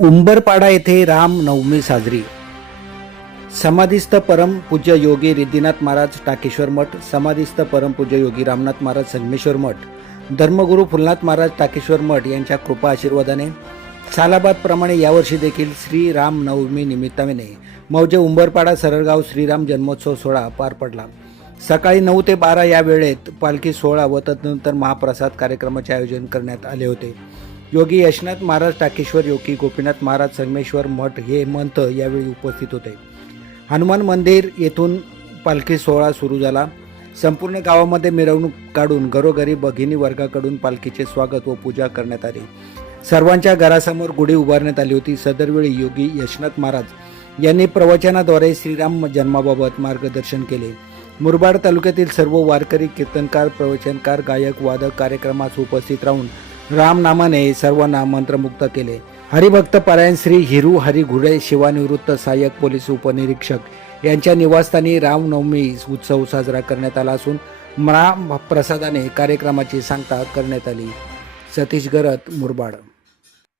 उंबरपाडा येथे रामनवमी साजरी. समाधीस्थ परमपूज्य योगी रिद्धीनाथ महाराज टाकेश्वर मठ, समाधीस्थ परमपूज्य योगी रामनाथ महाराज संगमेश्वर मठ, धर्मगुरू फुलनाथ महाराज टाकेश्वर मठ यांच्या कृपा आशीर्वादाने सालाबादप्रमाणे यावर्षी देखील श्री रामनवमी निमित्ताने मौजे उंबरपाडा सरळगाव श्रीराम जन्मोत्सव सोहळा पार पडला. सकाळी 9 ते 12 या वेळेत पालखी सोहळा व तदनंतर महाप्रसाद कार्यक्रमाचे आयोजन करण्यात आले होते. योगी यशनाथ महाराज टाकेश्वर, योगी गोपीनाथ महाराज संगमेश्वर मठ हे महंत यावेळी उपस्थित होते. हनुमान मंदिर येथून पालखी सोहळा सुरू झाला. संपूर्ण गावामध्ये मिरवणूक काढून घरोघरी भगिनी वर्गाकडून पालखीचे स्वागत व पूजा करण्यात आली. सर्वांच्या घरासमोर गुढी उभारण्यात आली होती. सदरवेळी योगी यशनाथ महाराज यांनी प्रवचनाद्वारे श्रीराम जन्माबाबत मार्गदर्शन केले. मुरबाड तालुक्यातील सर्व वारकरी, कीर्तनकार, प्रवचनकार, गायक, वादक कार्यक्रमास उपस्थित राहून रामनामाने सर्वांना मंत्रमुग्ध केले. हरिभक्त पारायण श्री हिरू हरी घुडे, सेवानिवृत्त सहाय्यक पोलीस उपनिरीक्षक यांच्या निवासस्थानी रामनवमी उत्सव साजरा करण्यात आला असून महाप्रसादाने कार्यक्रमाची सांगता करण्यात आली. सतीश गरत, मुरबाड.